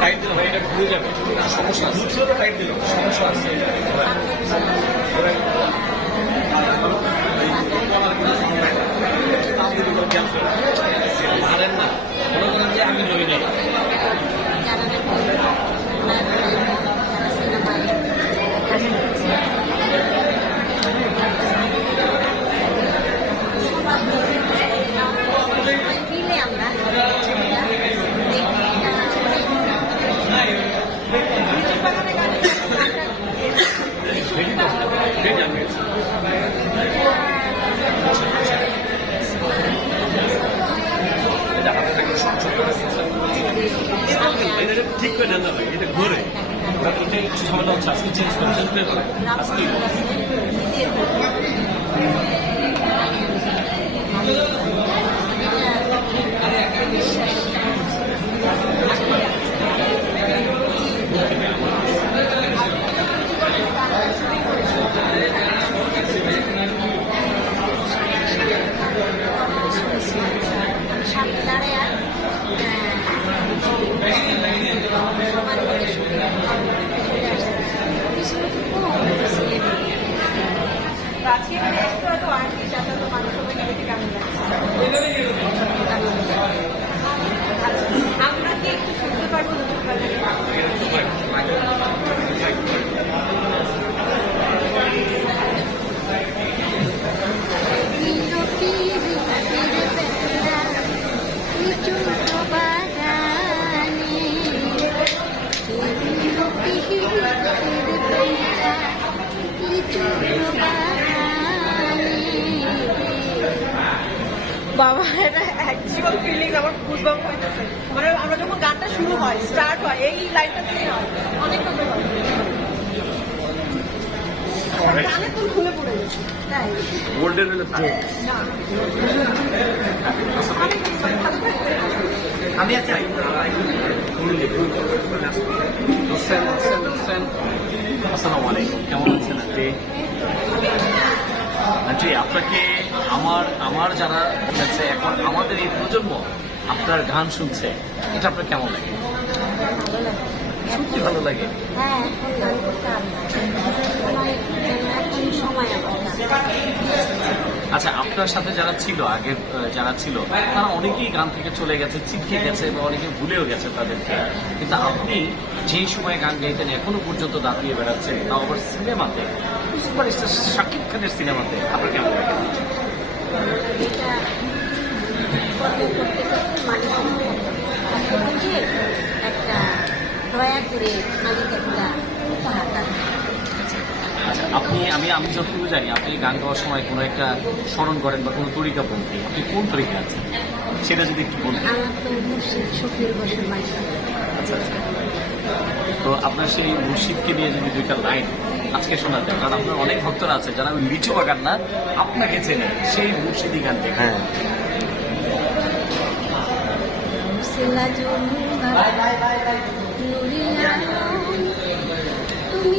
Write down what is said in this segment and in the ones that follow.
Tight দিলাম এটা ঘুরে যাবে সমস্যা আছে ছিল টাইট দিলাম সমস্যা আছে জানেন না মনে করেন যে আমি নই নাই দিলে আমরা ছবিটা দেখি ঠিক আছে এটা ঠিক করে জানতে হবে এটা ঘুরে। এটা একটু ঝামেলা হচ্ছে আজকে। বাবা এটা অ্যাকচুয়াল ফিলিং আমার হইতেছে। মানে আমরা যখন গানটা শুরু হয় স্টার্ট হয় এই লাইনটা থেকে হয়। অনেক কমে হয়। গানে তো খুলে পড়ে তাই। গোল্ডেন হলে না। আমি আছি আসসালামু আলাইকুম কেমন আছেন আন্টি আন্টি আপনাকে আমার আমার যারা হচ্ছে এখন আমাদের এই প্রজন্ম আপনার গান শুনছে, এটা আপনার কেমন লাগে? লাগে সত্যি ভালো লাগে? হ্যাঁ আচ্ছা আপনার সাথে যারা ছিল, আগে যারা ছিল, তারা অনেকেই গান থেকে চলে গেছে, ছিটকে গেছে বা অনেকে ভুলেও গেছে তাদেরকে। কিন্তু আপনি যেই সময় গান গাইতেন, এখনও পর্যন্ত দাঁড়িয়ে বেড়াচ্ছেন তাও আবার সিনেমাতে, সুপারস্টার শাকিব খানের সিনেমাতে আপনার কেমন লাগে? একটা দয়া করে মালিক একটা উপহার আপনি আমি আমি যতটুকু জানি আপনি গান গাওয়ার সময় কোনো একটা স্মরণ করেন বা কোনো তরিকা পন্থী আপনি কোন তরিকা আছেন? সেটা যদি একটু বলতেন। আচ্ছা আচ্ছা। তো আপনার সেই মুর্শিদকে নিয়ে যদি দুইটা লাইন আজকে শোনা যায় কারণ আপনার অনেক ভক্তরা আছে যারা ওই লিচু বাগান না আপনাকে চেনে সেই মুর্শিদি গান থেকে হ্যাঁ। তুমি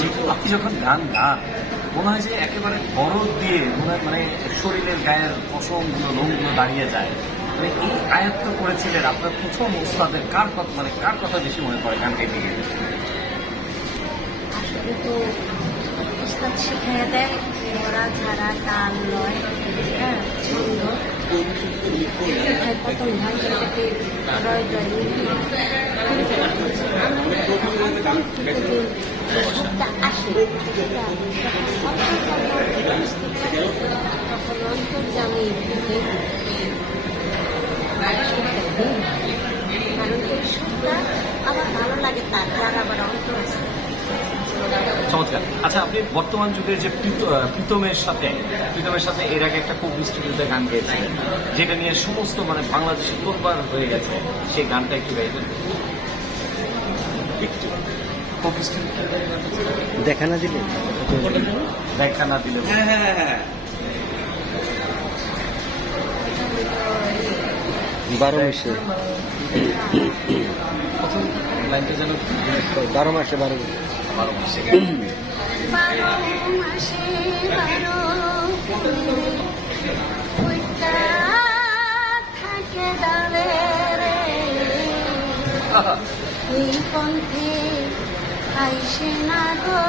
যেহেতু আপনি যখন গান গান, মনে হয় যে একেবারে বরফ দিয়ে, মনে হয় মানে শরীরের গায়ের পশমগুলো, লোমগুলো দাঁড়িয়ে যায়। মানে এই আয়ত্ত করেছিলেন আপনার প্রথম উস্তাদের কার কথা মানে কার কথা বেশি মনে পড়ে গান গিয়ে আসলে তো উস্তাদ শিখিয়ে দেয়। ওরা ছাড়া তাল নয় হ্যাঁ কারণ আমার ভালো লাগে, তার আবার অন্তর আছে চমৎকার। আচ্ছা আপনি বর্তমান যুগের যে প্রীত- প্রীতমের সাথে প্রীতমের সাথে এর আগে একটা কোক স্টুডিওতে গান গেয়েছিলেন যেটা নিয়ে সমস্ত মানে বাংলাদেশে তোলবার হয়ে গেছে সেই গানটা একটু গাইবেন। একটু। দেখা না দিলে? দেখা না দিলে। বারো মাসে। প্রথম যেন বারো মাসে বারো বারো মাসে বারো মাসে। পন্থে আইসে না গো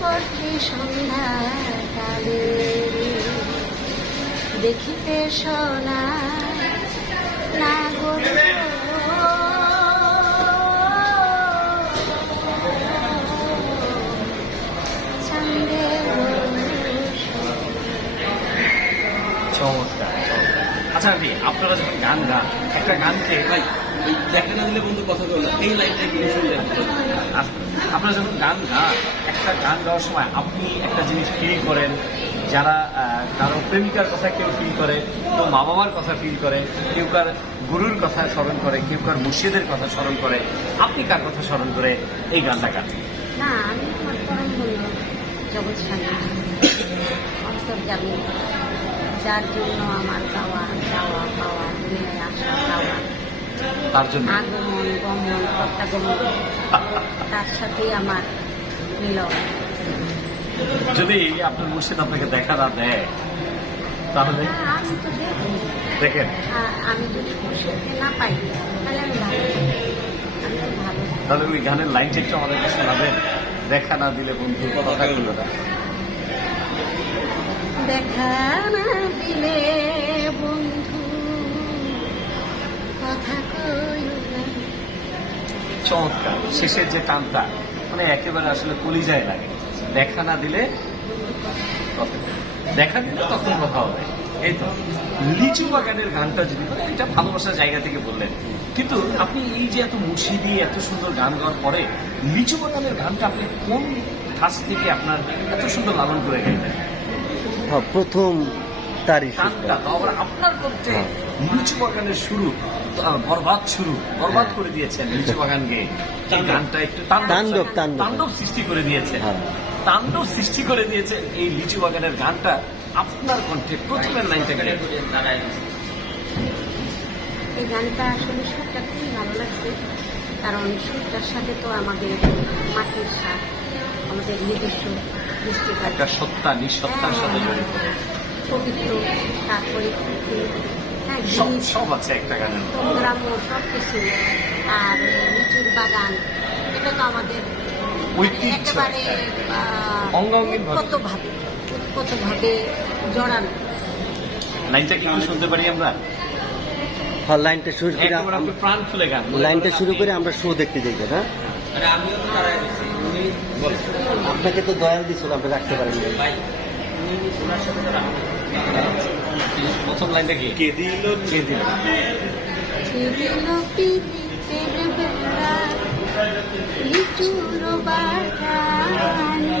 পড়তে সন্ধ্যা দেখিতে সোনা না গান একটা গানকে ভাই, ওই দেখা না দিলে বন্ধু কথা বলো এই লাইনটা কি শুনলেন? আপনারা যখন গান গান একটা গান গাওয়ার সময় আপনি একটা জিনিস ফিল করেন, যারা কারও প্রেমিকার কথা কেউ ফিল করে, কেউ মা বাবার কথা ফিল করে, কেউ কার গুরুর কথা স্মরণ করে, কেউ কার মুর্শিদের কথা স্মরণ করে, আপনি কার কথা স্মরণ করে এই গানটা গান? না, আমি আমার জগৎ যার জন্য আমার গাওয়া গাওয়া পাওয়া দুনিয়ায় আসা খাওয়া। তার জন্য? আগমন গমন প্রত্যাগমন তার সাথেই আমার মিলন। যদি আপনার মুর্শিদ আপনাকে দেখা না দেয় তাহলে? হ্যাঁ, দেখেন। আর আমি যদি খুশিতে না পাই তাহলে আমি ভালো। তাহলে ওই গানের লাইনটা একটু আমাদের কাছে দেখা না দিলে বন্ধু কথাগুলো না। দেখা না দিলে বন্ধু কথা চমৎকার। শেষের যে টানটা মানে একেবারে আসলে কলিজায় লাগে। দেখা না দিলে দেখা দিলে তখন কথা হবে। এই তো লিচু বাগানের গানটা যদি এটা ভালোবাসার জায়গা থেকে বললেন। কিন্তু আপনি এই যে এত মুর্শিদি এত সুন্দর গান গাওয়ার পরে লিচু বাগানের গানটা আপনি কোন ঠাস থেকে আপনার এত সুন্দর লালন করে গাইলেন হ্যাঁ, প্রথম তারই গানটা সুরটা। আবার আপনার করতে হ্যাঁ। লিচু বাগানের শুরু বরবাদ শুরু বরবাদ হ্যাঁ। করে দিয়েছেন লিচু বাগান গিয়ে এই গানটা একটু তাণ্ডব তাণ্ডব, সৃষ্টি করে দিয়েছেন হ্যাঁ। তাণ্ডব সৃষ্টি করে দিয়েছেন এই লিচু বাগানের গানটা আপনার কণ্ঠে প্রথমের লাইনটা গেলে এই গানটা আসলে সুরটা খুবই ভালো লাগছে কারণ সুরটার সাথে তো আমাদের মাটির স্বাদ আমাদের নিজস্ব একটা সত্তা নিঃসত্তার সাথে জড়িত। পবিত্র তারপরে হ্যাঁ সব আছে একটা গানের সব কিছু। আর লিচুর বাগান এটা তো আমাদের একেবারে উৎপত্তভাবে উৎপত্তভাবে জড়ানো। লাইনটা কি শুনতে পারি আমরা? হ্যাঁ লাইনটা শুরু করে লাইনটা শুরু করে আমরা শো দেখতে যাই না আরে উনি বলেন আপনাকে তো দয়াল দিছিল আপনি রাখতে পারেন না। প্রথম লাইনটা কি? কে দিল কে দিল? লিচুর বাগানে